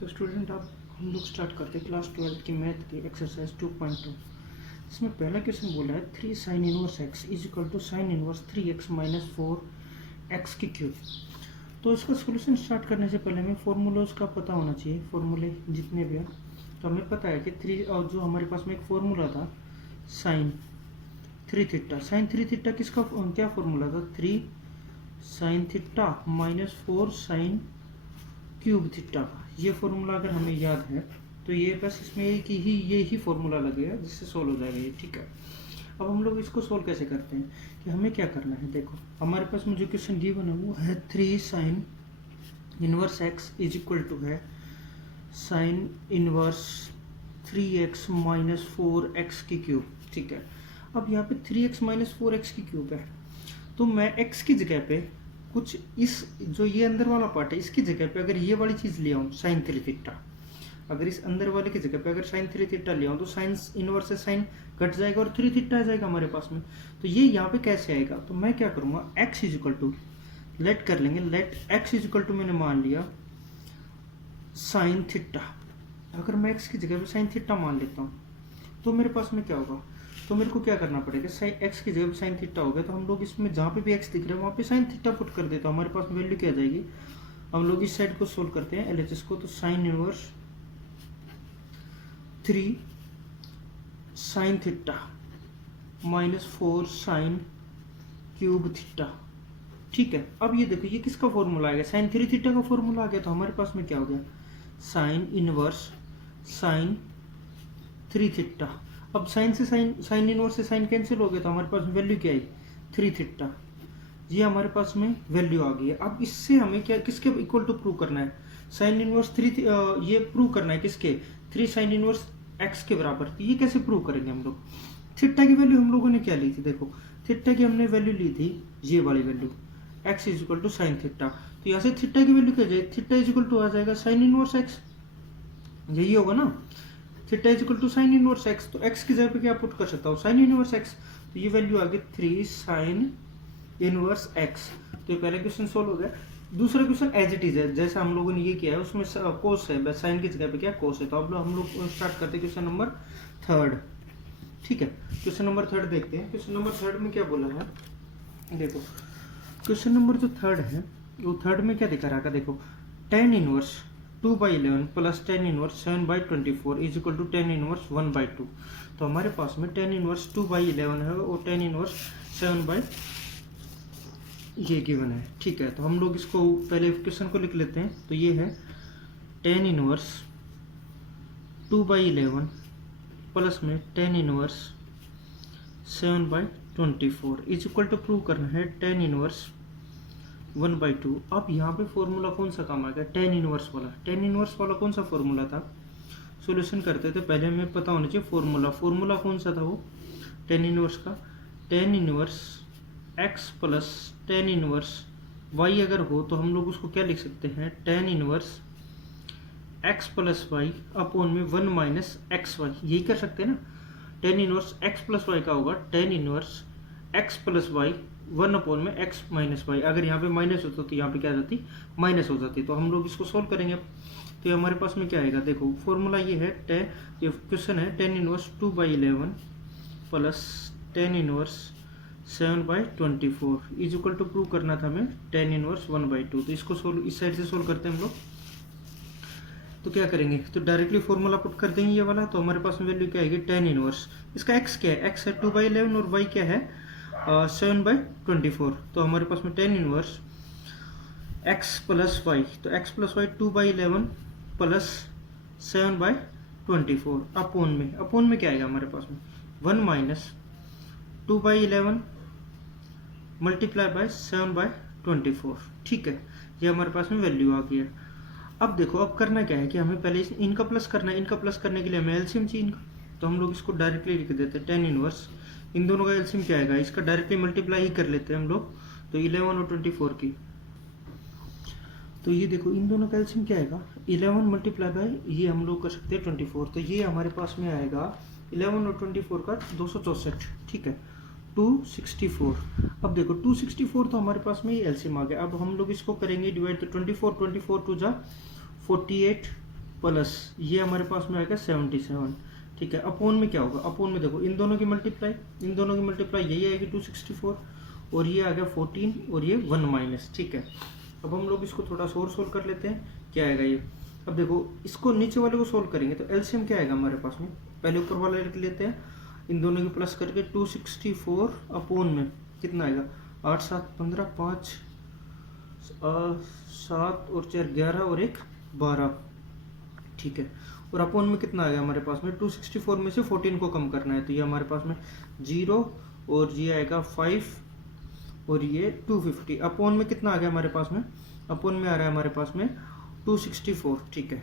तो स्टूडेंट आप हम लोग स्टार्ट करते हैं क्लास 12 की मैथ की एक्सरसाइज 2.2। इसमें पहला क्वेश्चन बोला है 3 sine inverse x is equal to sine inverse 3x minus 4x की क्यूब। तो इसका सोल्यूशन स्टार्ट करने से पहले हमें फॉर्मूलाज का पता होना चाहिए, फॉर्मूले जितने भी हैं। तो हमें पता है कि 3 और जो हमारे पास में एक फॉर्मूला था साइन 3 थीटा, साइन 3 थीटा किसका क्या फॉर्मूला था 3 sine theta minus 4 sine cube theta का। ये फॉर्मूला अगर हमें याद है तो ये बस इसमें ये ही फॉर्मूला लगेगा जिससे सोल्व हो जाएगा ये, ठीक है। अब हम लोग इसको सोल्व कैसे करते हैं कि हमें क्या करना है, देखो हमारे पास में जो क्वेश्चन गिवन है वो है 3 sine inverse x is equal to है sine inverse 3x minus 4x की क्यूब, ठीक है। अब यहाँ पे 3x माइनस 4x की क्यूब है, तो मैं x की जगह पे कुछ इस जो ये अंदर वाला पार्ट है इसकी जगह पे अगर ये वाली चीज़ ले आऊँ साइन 3 थीटा, अगर इस अंदर वाले की जगह पे अगर साइन 3 थीटा ले आऊँ तो साइन इनवर्स से साइन कट जाएगा और 3 थीटा आ जाएगा हमारे पास में। तो ये यहाँ पे कैसे आएगा, तो मैं क्या करूँगा x is equal to let कर लेंगे, let x is equal to मैंने मान लिया साइन थीटा। अगर मैं x की जगह पे साइन थीटा मान लेता हूँ तो मेरे पास में क्या होगा, तो मेरे को क्या करना पड़ेगा, साइन एक्स की जगह पे साइन थीटा हो गया तो हम लोग इसमें जहाँ पे भी एक्स दिख रहा है वहाँ पे साइन थीटा पुट कर देता हूँ, हमारे पास वैल्यू क्या आ जाएगी। हम लोग इस साइड को सोल्व करते हैं एलएचएस को, तो sine inverse 3 sine theta minus 4 sine cube theta, ठीक है। अब ये देखो ये किसका फॉर्मूला आ गया, साइन 3 थीटा का फॉर्मूला आ गया। तो हमारे पास में क्या हो गया साइन इनवर्स साइन 3 थीटा। अब साइन से साइन इनवर्स से साइन कैंसिल हो गया तो हमारे पास वैल्यू क्या आई 3 थीटा, ये हमारे पास में वैल्यू आ गई है। अब इससे हमें क्या किसके इक्वल टू प्रूव करना है, साइन इनवर्स 3 ये प्रूव करना है किसके 3 साइन इनवर्स एक्स के बराबर। तो ये कैसे प्रूव करेंगे हम लोग, थीटा की वैल्यू हम लोगों ने क्या ली थी, देखो थीटा की हमने वैल्यू ली थी ये वाली value x is equal to sine theta. तो यहाँ से थीटा की वैल्यू क्या जाएगी, थीटा इज इक्वल टू आ जाएगा साइन इनवर्स एक्स, यही होगा ना, theta is equal to sine inverse x. तो एक्स की जगह पे क्या पुट कर सकता हूँ साइन इनवर्स एक्स, तो ये वैल्यू आ गई 3 साइन इनवर्स एक्स। तो ये पहला क्वेश्चन सोल्व हो गया। दूसरा क्वेश्चन एज इट इज है जैसा हम लोगों ने ये किया है, उसमें कोस है, बस साइन की जगह पे क्या कोस है। तो अब हम लोग स्टार्ट करते हैं क्वेश्चन नंबर 3, ठीक है। क्वेश्चन नंबर 3 देखते हैं। क्वेश्चन नंबर 3 में क्या बोला है, देखो क्वेश्चन नंबर जो 3 है वो 3 में क्या दिखा रहा है, देखो tan inverse 2/11 plus tan inverse 7/24 is equal to tan inverse 1/2। तो हमारे पास में tan इनवर्स 2/11 है और tan इनवर्स 7 ये गिवन है, ठीक है। तो हम लोग इसको पहले क्वेश्चन को लिख लेते हैं। तो ये है tan इनवर्स 2/11 प्लस में tan inverse 7/24 is equal to prove करना है tan इनवर्स 1/2। अब यहाँ पे फॉर्मूला कौन सा काम आएगा, tan इनवर्स वाला। tan इनवर्स वाला कौन सा फॉर्मूला था, सॉल्यूशन करते थे पहले हमें पता होना चाहिए फॉर्मूला कौन सा था वो tan इनवर्स का, tan inverse x plus tan inverse y अगर हो तो हम लोग उसको क्या लिख सकते हैं tan inverse x plus y upon में 1 माइनस एक्स वाई, यही कर सकते हैं ना। tan inverse x plus y का होगा tan inverse x plus y 1 upon में x माइनस वाई। अगर यहाँ पे माइनस होता तो यहाँ पे क्या जाती माइनस हो जाती। तो हम लोग इसको सोल्व करेंगे। तो हमारे पास में क्या आएगा, देखो फॉर्मूला ये है ये क्वेश्चन है tan inverse 2/11 plus tan inverse 7/24 is equal to prove करना था हमें tan इनवर्स 1/2। तो इसको सोल्व इस साइड से सोल्व करते हैं हम लोग। तो क्या करेंगे, तो डायरेक्टली फॉर्मूला पुट कर देंगे ये वाला। तो हमारे पास में वैल्यू क्या आएगी tan इनवर्स, इसका x क्या है, x है 2/11 और y क्या है 7/24। तो हमारे पास में tan inverse x plus y, तो x plus y 2/11 plus 7/24 upon में क्या आएगा हमारे पास में 1 माइनस 2/11 मल्टीप्लाई बाय 7/24, ठीक है। ये हमारे पास में वैल्यू आ गई है। अब देखो अब करना क्या है कि हमें पहले इनका प्लस करना है, इनका प्लस करने के लिए हमें एलसीएम चाहिए इनका। तो हम लोग इसको डायरेक्टली लिख देते हैं tan इनवर्स, इन दोनों का एलसीएम क्या आएगा, इसका डायरेक्टली मल्टीप्लाई ही कर लेते हैं हम लोग। तो 11 और 24 की, तो ये देखो इन दोनों का एलसीएम क्या आएगा 11 मल्टीप्लाई बाय ये हम लोग कर सकते हैं 24। तो ये हमारे पास में आएगा 11 और 24 का 264, ठीक है 264। अब देखो 264 तो हमारे पास में ही एलसीएम आ गया। अब हम लोग इसको करेंगे डिवाइड, तो 24 2 जा 48 प्लस ये हमारे पास में आएगा 77, ठीक है। अपोन में क्या होगा, अपोन में देखो इन दोनों की मल्टीप्लाई, यही आएगी 264 और ये आ गया 14 और ये 1 माइनस, ठीक है। अब हम लोग इसको थोड़ा सा और सोल्व कर लेते हैं, क्या आएगा ये। अब देखो इसको नीचे वाले को सोल्व करेंगे तो एलसीएम क्या आएगा हमारे पास में, पहले ऊपर वाला लिख लेते हैं, इन दोनों की प्लस करके 264 अपोन में कितना आएगा 8 7 15 5 7 और 4 11 और 1 12, ठीक है। और अपोन में कितना आ गया हमारे पास में 264 में से 14 को कम करना है तो ये हमारे पास में 0 और ये आएगा 5 और ये 250। अपोन में कितना आ गया हमारे पास में, अपोन में आ रहा है हमारे पास में 264, ठीक है।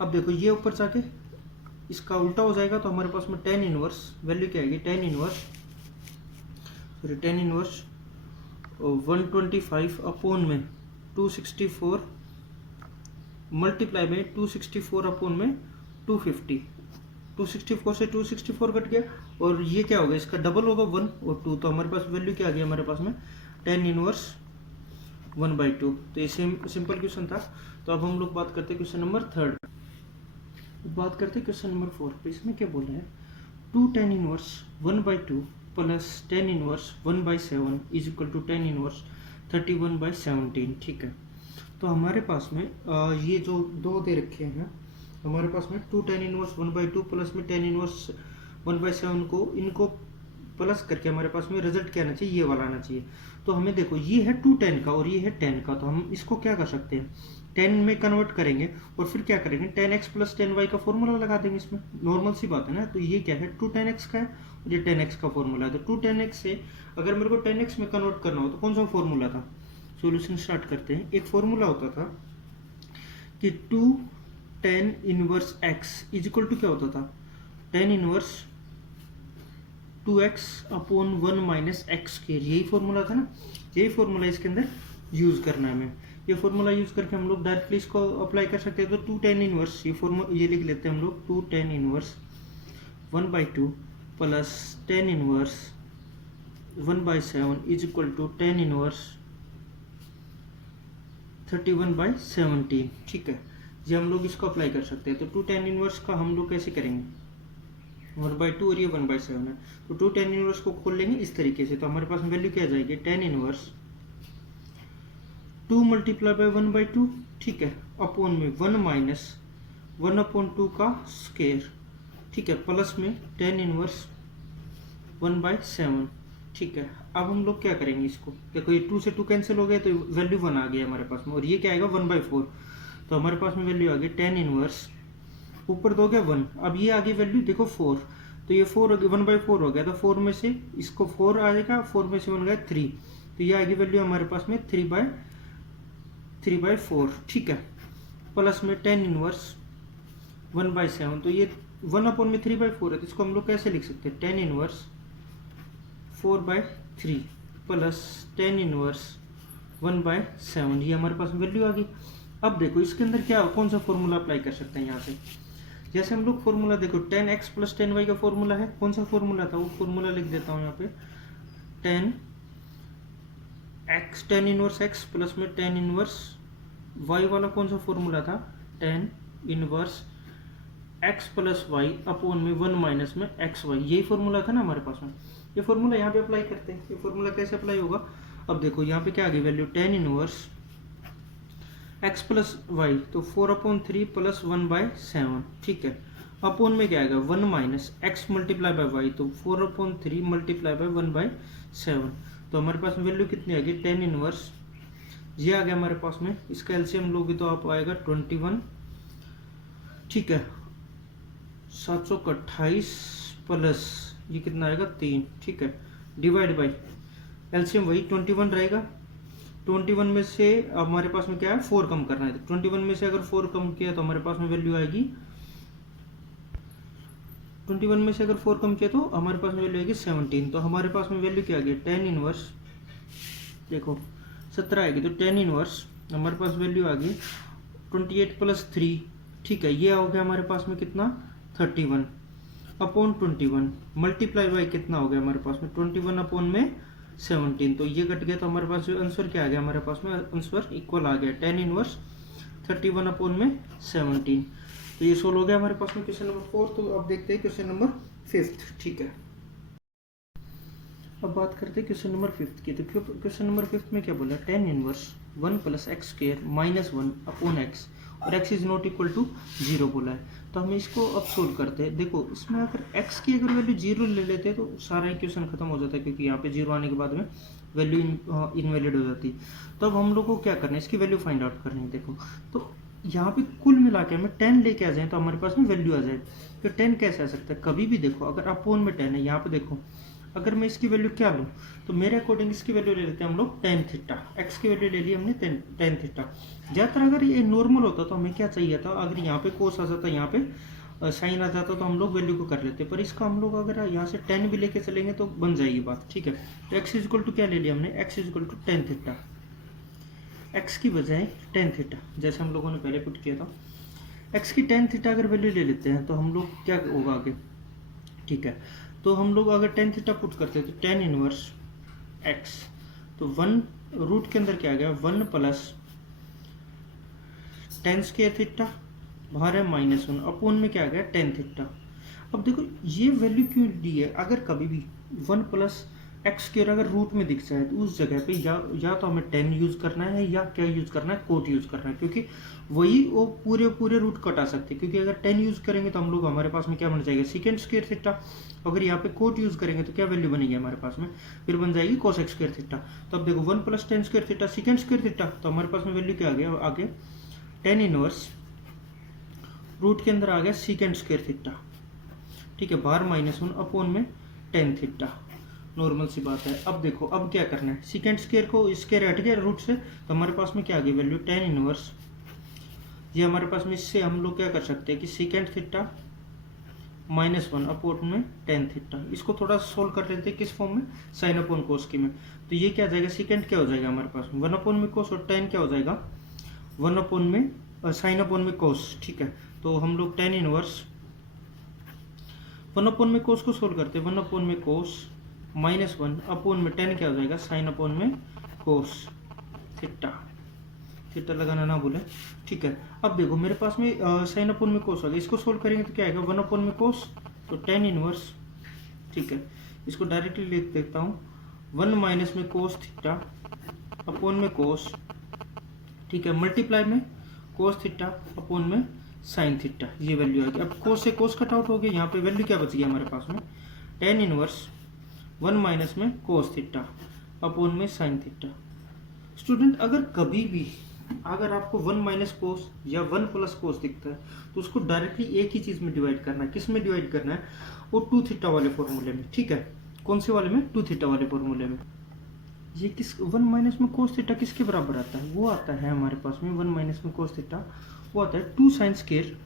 अब देखो ये ऊपर जाके इसका उल्टा हो जाएगा तो हमारे पास में tan इनवर्स वैल्यू क्या आएगी, tan इनवर्स 125 अपोन में 264 मल्टीप्लाई में 264 अपोन में 250, 264 से 264 कट गया और ये क्या होगा इसका डबल होगा 1 और 2, तो हमारे पास वैल्यू क्या आ गया हमारे पास में tan इनवर्स 1/2। तो ये सिंपल क्वेश्चन था। तो अब हम लोग बात करते हैं क्वेश्चन नंबर 3, बात करते हैं क्वेश्चन नंबर 4 पे। इसमें क्या बोला है 2 tan inverse 1/2 plus tan inverse 1/7 is equal to tan inverse 31/17, ठीक है। तो हमारे पास में ये जो दो दे रखे हैं हमारे पास में 2 tan इनवर्स 1/2 प्लस में tan इनवर्स 1/7 को इनको प्लस करके हमारे पास में रिजल्ट क्या आना चाहिए, ये वाला आना चाहिए। तो हमें देखो ये है 2 tan का और ये है tan का, तो हम इसको क्या कर सकते हैं 10 में कन्वर्ट करेंगे और फिर क्या करेंगे tan x plus tan y का फॉर्मूला लगा देंगे इसमें, नॉर्मल सी बात है ना। तो ये क्या है 2 tan x का है और ये tan x का फॉर्मूला है। तो 2 tan x से अगर मेरे को tan x में कन्वर्ट करना हो तो कौन सा फॉर्मूला था, सॉल्यूशन स्टार्ट करते हैं। एक फॉर्मूला होता था कि 2 tan inverse x is equal to क्या होता था tan inverse 2x upon 1 minus x square, यही फॉर्मूला था ना। यही फॉर्मूला इसके अंदर यूज करना है हमें, ये फॉर्मूला यूज करके हम लोग डायरेक्टली इसको अप्लाई कर सकते हैं। तो 2 tan इनवर्स ये फॉर्मूला ये लिख लेते हैं हम लोग 2 tan inverse 1/2 plus tan inverse 1/7 is equal to tan inverse 31/17, ठीक है। ये हम लोग इसको अप्लाई कर सकते हैं। तो 2 tan इनवर्स का हम लोग कैसे करेंगे 1/2 और ये 1/7 है, तो 2 tan इनवर्स को खोल लेंगे इस तरीके से। तो हमारे पास वैल्यू क्या आ जाएगी tan इनवर्स 2 मल्टीप्लाई बाय 1/2, ठीक है, अपॉन में 1 माइनस 1/2 का स्क्वायर, ठीक है, प्लस में tan इनवर्स 1/7, ठीक है। अब हम लोग क्या करेंगे इसको, देखो ये 2 से 2 कैंसिल हो गया तो वैल्यू 1 आ गया हमारे पास में और ये क्या आएगा 1/4। तो हमारे पास में वैल्यू आ गई tan इनवर्स ऊपर दो गया 1, अब ये आगे वैल्यू देखो 4, तो ये 4 1/4 हो गया। तो 4 में से इसको 4 आ जाएगा, 4 में से 1 गया 3, तो ये आगे वैल्यू हमारे पास में 3/4, ठीक है, प्लस में tan इनवर्स 1/7, तो ये 1 में 3/4 है तो इसको हम लोग कैसे लिख सकते हैं tan inverse 4/3 plus tan inverse 1/7, ये हमारे पास वैल्यू आ गई। अब देखो इसके अंदर क्या कौन सा फॉर्मूला अप्लाई कर सकते हैं यहाँ से, जैसे हम लोग फॉर्मूला देखो tan x plus tan y का फॉर्मूला है, कौन सा फॉर्मूला था वो फॉर्मूला लिख देता हूँ यहाँ पे tan इनवर्स x प्लस में tan इनवर्स y वाला कौन सा फॉर्मूला था tan inverse x plus y upon में 1 माइनस में xy, यही फॉर्मूला था ना हमारे पास में। ये फॉर्मूला यहाँ पे अप्लाई करते हैं। ये फॉर्मूला कैसे अप्लाई होगा, अब देखो यहाँ पे क्या आ गई value tan inverse x plus y, तो 4/3 प्लस 1/7, ठीक है, अपॉन में क्या आएगा 1 minus x multiply by y, तो 4/3 मल्टीप्लाई बाय 1/7, तो हमारे पास वैल्यू कितनी आ गई tan इनवर्स ये आ गया हमारे पास में। इसका एलसीएम लोगे तो आप आएगा 21, ठीक है, 728 प्लस ये कितना आएगा 3, ठीक है, डिवाइड बाई एलसीएम वही 21 रहेगा। 21 में से हमारे पास में क्या है 4 कम करना है, तो 21 में से अगर 4 कम किया तो हमारे पास में वैल्यू आएगी 21 में से अगर 4 कम किया तो हमारे पास में वैल्यू आएगी 17। तो हमारे पास में वैल्यू क्या आ गई tan इनवर्स देखो 17 आएगी, तो tan इनवर्स हमारे पास वैल्यू आ गई 28 प्लस 3, ठीक है, ये हो गया हमारे पास में कितना 31 अपॉन 21 मल्टीप्लाई बाई कितना हो गया हमारे पास में 21 अपॉन में 17, तो ये कट गया। तो हमारे पास आंसर क्या आ गया हमारे पास में आंसर इक्वल आ गया tan इनवर्स 31 अपॉन में 17। तो ये सोल्व हो गया हमारे पास में क्वेश्चन नंबर 4। तो अब देखते हैं क्वेश्चन नंबर 5। ठीक है, अब बात करते हैं क्वेश्चन नंबर 5 की। तो क्वेश्चन नंबर 5 में क्या बोला, tan inverse 1 plus x square minus 1 upon x और x is not equal to 0 बोला है। तो हम इसको अब सोल्व करते हैं। देखो इसमें अगर x की अगर वैल्यू 0 ले लेते हैं तो सारा इक्वेशन खत्म हो जाता है, क्योंकि यहाँ पे 0 आने के बाद में वैल्यू इनवैलिड हो जाती है। तो अब हम लोग को क्या करना है, इसकी वैल्यू फाइंड आउट करनी है। देखो तो यहाँ पे कुल मिला के हमें 10 लेके आ जाए तो हमारे पास में वैल्यू आ जाए। तो 10 कैसे आ सकता है, कभी भी देखो अगर अपोन में 10 है, यहाँ पे देखो अगर मैं इसकी वैल्यू क्या लूँ, तो मेरे अकॉर्डिंग इसकी वैल्यू ले लेते हैं हम लोग tan थीटा। एक्स की वैल्यू ले ली हमने tan थीटा। ज़्यादातर अगर ये नॉर्मल होता तो हमें क्या चाहिए था, अगर यहाँ पे कोस आ जाता, यहाँ पे साइन आ जाता, तो हम लोग वैल्यू को कर लेते। पर इसका हम लोग अगर यहाँ से 10 भी लेके चलेंगे तो बन जाएगी बात। ठीक है, तो एक्स इज इक्वल टू क्या ले लिया हमने, x is equal to tan theta, x की बजाय tan थीटा जैसे हम लोगों ने पहले पुट किया था। एक्स की tan थीटा अगर वैल्यू ले लेते हैं तो हम लोग क्या होगा आगे। ठीक है, तो हम लोग अगर tan थीटा पुट करते हैं तो tan इनवर्स x, तो 1 रूट के अंदर क्या आ गया 1 प्लस tan स्क्वायर थीटा, बाहर है -1 अपोन में क्या आ गया tan थीटा। अब देखो ये वैल्यू क्यों दी है, अगर कभी भी 1 प्लस एक्स स्क्वायर अगर रूट में दिख जाए तो उस जगह पे या तो हमें 10 यूज़ करना है या क्या यूज़ करना है, कोट यूज़ करना है, क्योंकि वही वो पूरे रूट कटा सकते हैं। क्योंकि अगर 10 यूज़ करेंगे तो हम लोग हमारे पास में क्या बन जाएगा सेकेंड स्क्वायर थीटा। अगर यहाँ पे कोट यूज़ करेंगे तो क्या वैल्यू बनेगी हमारे पास में, फिर बन जाएगी cos x स्क्वायर थीटा। तो अब देखो 1 plus tan square theta second square theta, तो हमारे पास में वैल्यू क्या आ गया आगे tan इनवर्स रूट के अंदर आ गया सेकेंड स्क्वायर थीटा। ठीक है, बाहर -1 अपोन में tan थीटा, नॉर्मल सी बात है। अब देखो अब क्या करना है, सेकेंड स्क्वायर को स्क्वायर हट गया रूट से, तो हमारे पास में क्या आ गई वैल्यू tan इनवर्स, ये हमारे पास में इससे हम लोग क्या कर सकते हैं कि सेकेंड थीटा -1 अपोन में tan थीटा। इसको थोड़ा सोल्व कर लेते हैं किस फॉर्म में, साइन अपोन कोस की में। तो ये क्या आ जाएगा, सेकेंड क्या हो जाएगा हमारे पास में 1 अपोन में कोस, और tan क्या हो जाएगा 1 अपोन में साइन अपोन में कोस। ठीक है, तो हम लोग tan इनवर्स 1 अपोन में कोस को सोल्व करते हैं, 1 अपोन में कोस -1 अपोन में tan क्या हो जाएगा साइन अपोन में कोस थीटा। थीटा लगाना ना भूलें। ठीक है, अब देखो मेरे पास में साइन अपोन में कोस आ गया, इसको सोल्व करेंगे तो क्या आएगा 1 अपोन में कोस, तो tan इनवर्स। ठीक है, इसको डायरेक्टली लिख देता हूँ 1 माइनस में कोस थीटा अपोन में कोस। ठीक है, मल्टीप्लाई में कोस थीटा अपोन में साइन थीटा, ये वैल्यू आ गई। अब कोस से कोस कट आउट हो गया, यहाँ पे वैल्यू क्या बच गई हमारे पास में tan इनवर्स 1 माइनस में कोस थीटा अपोन में साइन थीटा। स्टूडेंट अगर कभी भी अगर आपको 1 माइनस कोस या 1 प्लस कोस दिखता है तो उसको डायरेक्टली एक ही चीज़ में डिवाइड करना है। किस में डिवाइड करना है, वो 2 थीटा वाले फॉर्मूले में। ठीक है, कौन से वाले में, 2 थीटा वाले फॉर्मूले में। ये किस 1 माइनस में कोस थीटा किसके बराबर आता है, वो आता है हमारे पास में 1 माइनस में कोस थीटा, वो आता है 2 साइन स्क्वायर।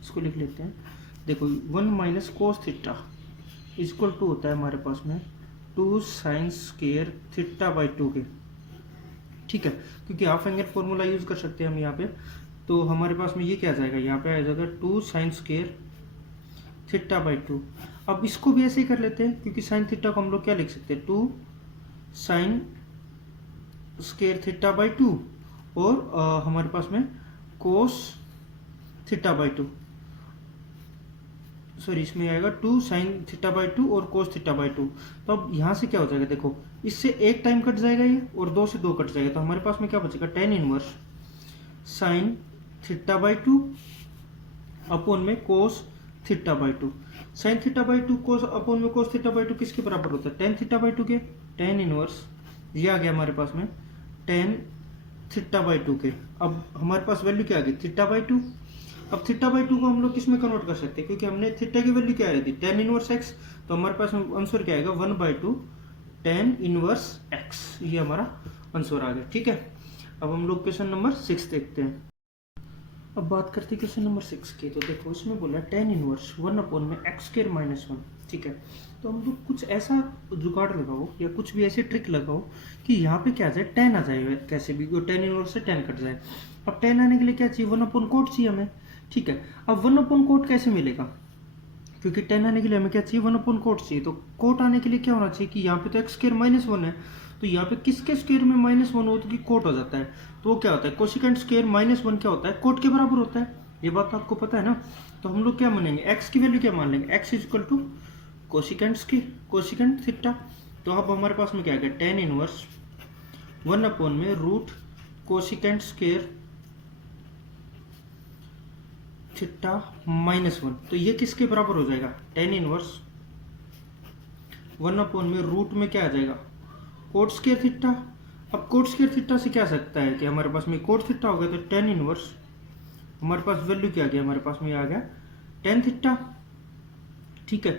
इसको लिख लेते हैं, देखो 1 minus cos theta equal to होता है हमारे पास में 2 साइन स्क्वायर थीटा बाई 2 के। ठीक है, क्योंकि हाफ एंगल फॉर्मूला यूज कर सकते हैं हम यहाँ पे, तो हमारे पास में ये क्या आ जाएगा, यहाँ पे आ जाएगा 2 साइन स्क्वायर थीटा बाई 2। अब इसको भी ऐसे ही कर लेते हैं, क्योंकि साइन थीटा को हम लोग क्या लिख सकते हैं 2 साइन स्क्वायर थीटा बाई 2, और हमारे पास में कोस थीटा बाई 2, सॉरी इसमें आएगा 2 साइन थीटा बाई 2 और कोस थीटा बाई 2। तो अब यहाँ से क्या हो जाएगा, देखो इससे एक टाइम कट जाएगा ये, और 2 से 2 कट जाएगा, तो हमारे पास में क्या बचेगा tan inverse sine theta by 2 upon में cos theta by 2। Sine theta by 2 cos upon में कोस थीटा बाई 2 किसके बराबर होता है, tan थीटा बाई 2 के। tan इनवर्स ये आ गया हमारे पास में tan थीटा बाई 2 के। अब हमारे पास वैल्यू क्या आ गई थीटा बाई 2। अब थीटा बाई 2 को हम लोग किस में कन्वर्ट कर सकते हैं, क्योंकि हमने थीटा की वैल्यू क्या आ रही थी tan इनवर्स x, तो हमारे पास आंसर क्या आएगा 1/2 tan इनवर्स x, ये हमारा आंसर आ गया। ठीक है, अब हम लोग क्वेश्चन नंबर 6 देखते हैं। अब बात करते हैं क्वेश्चन नंबर 6 की। तो देखो इसमें बोला tan इनवर्स 1 अपोन में x स्क्वायर -1। ठीक है, तो हम लोग कुछ ऐसा जुगाड़ लगाओ या कुछ भी ऐसी ट्रिक लगाओ कि यहाँ पे क्या आ जाए tan आ जाए, कैसे भी tan इनवर्स से tan कट जाए। अब tan आने के लिए क्या चाहिए 1 अपोन कोट चाहिए हमें। ठीक है, अब 1 अपोन कोट कैसे मिलेगा, क्योंकि tan आने के लिए हमें क्या चाहिए 1 अपोन कोट चाहिए। तो कोट आने के लिए क्या होना चाहिए कि यहाँ पे तो x स्क्वायर -1 है, तो यहाँ पे किसके स्क्वायर में -1 हो तो कि कोट हो जाता है, तो वो क्या होता है कोसिकेंट स्क्वायर -1 क्या होता है कोट के बराबर होता है। ये बात आपको पता है ना। तो हम लोग क्या मानेंगे, एक्स की वैल्यू क्या मान लेंगे, x is equal to cosecant theta. तो अब हमारे पास में क्या आ गया, टेन इनवर्स 1 में रूट कोसिकेंट स्क्वायर थीटा -1। तो ये किसके बराबर हो जाएगा, टेन इनवर्स 1 में रूट में क्या आ जाएगा, कोट स्क्वायर थीटा। अब कोट स्क्वायर थीटा से क्या सकता है कि हमारे पास में कोट थीटा हो गया, तो टेन इनवर्स हमारे पास वैल्यू क्या आ गया, हमारे पास में आ गया टेन थीटा। ठीक है,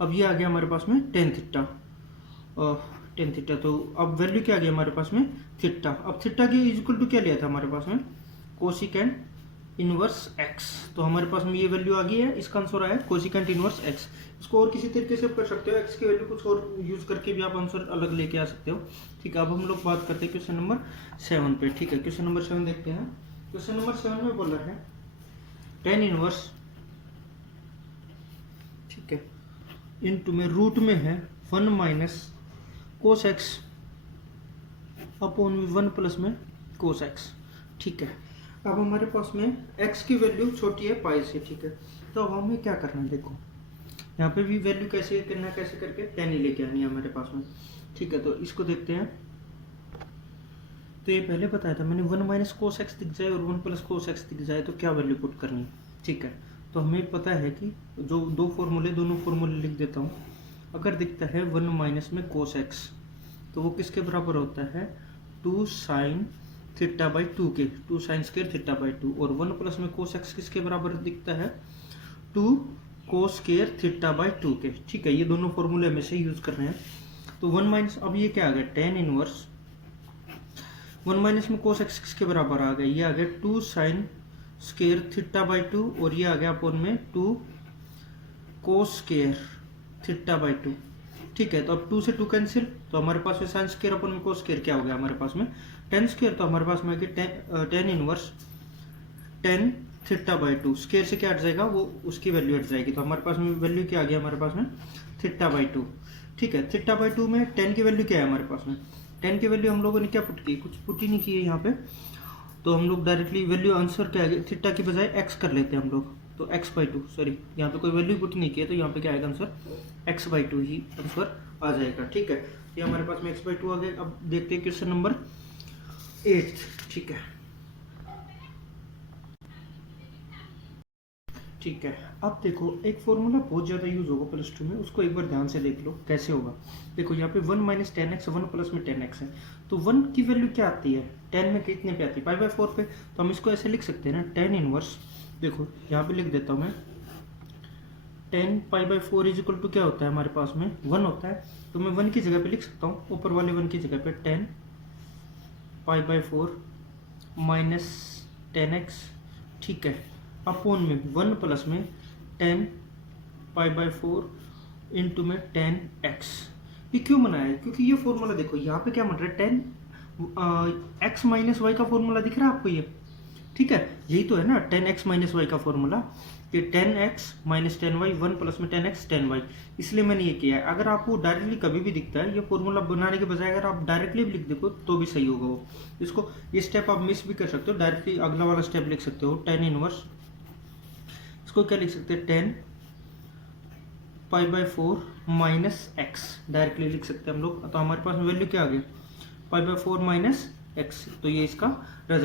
अब ये आ गया हमारे पास में टेन थीटा, टेन थीटा। तो अब वैल्यू क्या आ गया हमारे पास में, थीटा। अब थीटा की इक्वल टू क्या लिया था हमारे पास में, कोसिकेंट इनवर्स एक्स। तो हमारे पास में ये वैल्यू आ गई है, इसका आंसर आया कोसिकेंट इनवर्स एक्स। इसको और किसी तरीके से कर सकते हो, एक्स की वैल्यू कुछ और यूज करके भी आप आंसर अलग लेके आ सकते हो। ठीक है, अब हम लोग बात करते हैं क्वेश्चन नंबर 7 पे। ठीक है, क्वेश्चन नंबर 7 देखते हैं। क्वेश्चन नंबर 7 में बोला है टेन इनवर्स, ठीक है, इनटू में रूट में है 1 minus cos x upon 1 plus में कोस एक्स। ठीक है, अब हमारे पास में x की वैल्यू छोटी है पाई से। ठीक है, तो अब हमें क्या करना है, देखो यहाँ पे भी वैल्यू कैसे करना, कैसे करके टेन ही लेके आनी है हमारे पास में। ठीक है, तो इसको देखते हैं। तो ये पहले बताया था मैंने, 1 माइनस कोस एक्स दिख जाए और 1 प्लस कोस एक्स दिख जाए तो क्या वैल्यू पुट करनी है। ठीक है, तो हमें पता है कि जो दो फॉर्मूले, दोनों फॉर्मूले लिख देता हूँ। अगर दिखता है 1 माइनस में कोस एक्स, तो वो किसके बराबर होता है, 2 साइन थीटा बाई 2 के, 2 साइन स्क्वायर थीटा बाई 2। और 1 प्लस में कोस एक्स किसके बराबर दिखता है, 2 कोस स्क्वायर थीटा बाई 2 के। ठीक है, ये दोनों फॉर्मूले में से यूज कर रहे हैं। तो 1 माइनस, अब ये क्या आ गया, टेन इनवर्स 1 माइनस में कोस एक्स किसके बराबर आ गया, ये आ गया 2 साइन स्क्वायर थीटा बाई 2, और ये आ गया अपन में 2 कोस स्क्वायर थीटा बाई 2। ठीक है, तो अब 2 से 2 कैंसिल, तो हमारे पास में साइन स्क्वायर अपन में कोस स्क्वायर क्या हो गया हमारे पास में, टेन स्क्वायर। तो हमारे पास में आ गया tan inverse tan theta by 2। Square से क्या हट जाएगा, वो उसकी वैल्यू हट जाएगी। तो हमारे पास में वैल्यू क्या आ गया हमारे पास में, थीटा बाई 2। ठीक है, थीटा बाई 2 में टेन की वैल्यू क्या है हमारे पास में, टेन की वैल्यू हम लोगों ने क्या पुट की, कुछ पुट ही नहीं की है यहाँ पे। तो हम लोग डायरेक्टली वैल्यू आंसर क्या है, थीटा की बजाय एक्स कर लेते हैं हम लोग। तो एक्स बाई 2, सॉरी यहाँ पे कोई वैल्यू पुट नहीं की है, तो यहाँ पे क्या आएगा आंसर, एक्स बाई 2 ही आंसर आ जाएगा। ठीक है, ये हमारे पास में एक्स बाई 2 आ गया। अब देखते हैं क्वेश्चन नंबर 8। ठीक है, ठीक है, अब देखो एक फॉर्मूला बहुत ज़्यादा यूज होगा प्लस 2 में, उसको एक बार ध्यान से देख लो कैसे होगा। देखो यहाँ पे 1 माइनस टेन एक्स, 1 प्लस में टेन एक्स है। तो 1 की वैल्यू क्या आती है, 10 में कितने पे आती है, पाई बाई 4 पे। तो हम इसको ऐसे लिख सकते हैं ना, टेन इनवर्स, देखो यहाँ पे लिख देता हूँ मैं, 10 pi by 4 is equal to क्या होता है हमारे पास में, 1 होता है। तो मैं 1 की जगह पे लिख सकता हूँ, ऊपर वाले 1 की जगह पे 10 pi by 4 minus ten x. ठीक है, अपोन में 1 प्लस में 10 पाई बाई 4 इंटू में 10x। ये क्यों बनाया है, क्योंकि ये फॉर्मूला देखो यहाँ पे क्या बन रहा है, 10 x माइनस वाई का फॉर्मूला दिख रहा है आपको ये। ठीक है, यही तो है ना 10x माइनस वाई का फॉर्मूला, कि 10x माइनस 10y, 1 प्लस में 10x 10y। इसलिए मैंने ये किया है। अगर आपको डायरेक्टली कभी भी दिखता है ये फॉर्मूला बनाने के बजाय अगर आप डायरेक्टली भी लिख देखो तो भी सही होगा वो। इसको ये स्टेप आप मिस भी कर सकते हो, डायरेक्टली अगला वाला स्टेप लिख सकते हो, टेन इनवर्स, इसको क्या लिख सकते हैं, 10 pi by 4 minus x, directly लिख सकते हैं हम लोग। तो हमारे पास वैल्यू क्या आ गया, पाई बाई 4 माइनस एक्स। तो ये इसका रिजल्ट